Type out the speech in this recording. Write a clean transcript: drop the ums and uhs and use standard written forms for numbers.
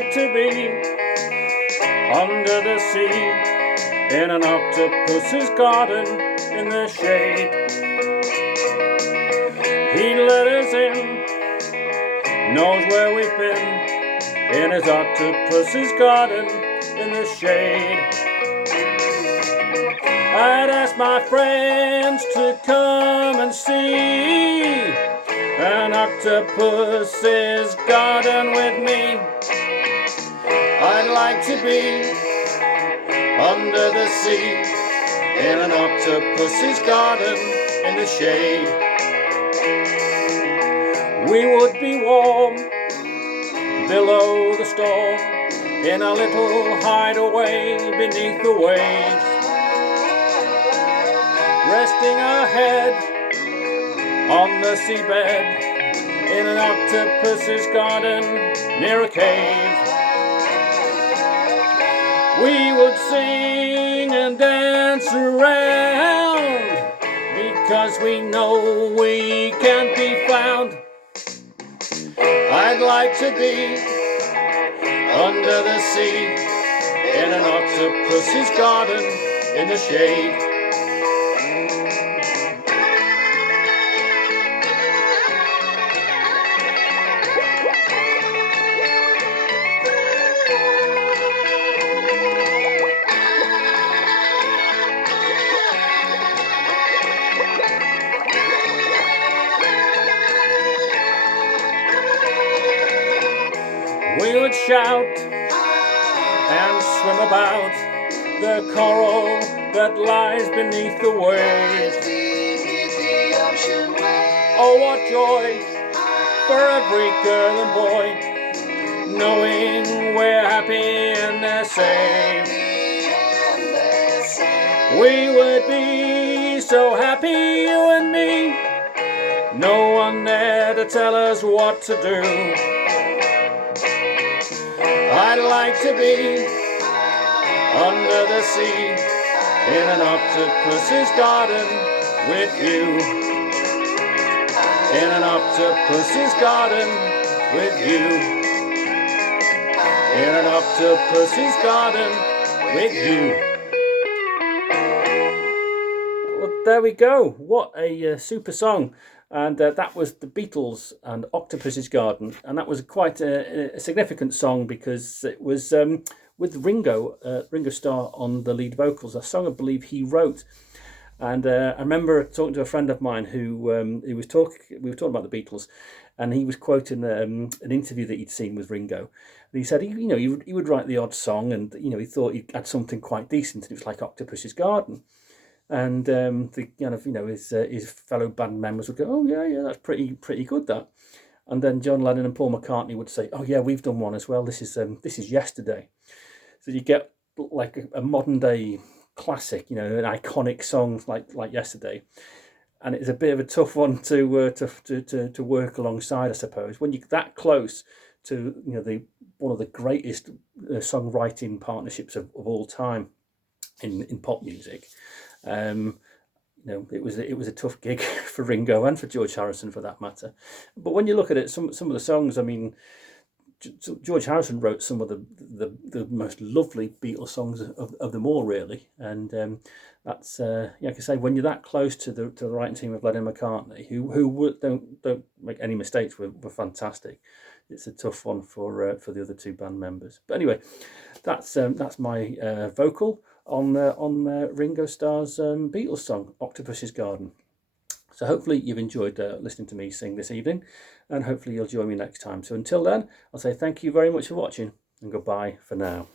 like to be under the sea, in an octopus's garden in the shade. He let us in, knows where we've been, in his octopus's garden in the shade. I'd ask my friends to come and see an octopus's garden with me. I'd like to be under the sea, in an octopus's garden in the shade. We would be warm below the storm, in a little hideaway beneath the waves, resting our head on the seabed, in an octopus's garden near a cave. We would sing and dance around, because we know we can't be found. I'd like to be under the sea, in an octopus's garden in the shade. We would shout and swim about the coral that lies beneath the waves. Oh, what joy for every girl and boy, knowing we're happy and they're safe. We would be so happy, you and me, no one there to tell us what to do. I'd like to be under the sea, in an octopus's garden with you. In an octopus's garden with you. In an octopus's garden with you. Well, there we go. What a super song. And that was the Beatles and Octopus's Garden. And that was quite a significant song, because it was with Ringo Starr on the lead vocals, a song I believe he wrote. And I remember talking to a friend of mine who we were talking about the Beatles, and he was quoting an interview that he'd seen with Ringo. And he said, he would write the odd song, and he thought he'd had something quite decent, and it was like Octopus's Garden. And the kind of his fellow band members would go, oh yeah, that's pretty good, that. And then John Lennon and Paul McCartney would say, oh yeah, we've done one as well. This is Yesterday. So you get like a modern day classic, an iconic song like Yesterday, and it's a bit of a tough one to work alongside, I suppose, when you're that close to one of the greatest songwriting partnerships of all time in pop music. It was a tough gig for Ringo and for George Harrison, for that matter. But when you look at it, some of the songs, I mean, George Harrison wrote some of the most lovely Beatles songs of them all, really. And that's like I say, when you're that close to the writing team of Lennon and McCartney, who don't make any mistakes, were fantastic. It's a tough one for the other two band members. But anyway, that's my vocal on Ringo Starr's Beatles song, Octopus's Garden. So hopefully you've enjoyed listening to me sing this evening, and hopefully you'll join me next time. So until then, I'll say thank you very much for watching, and goodbye for now.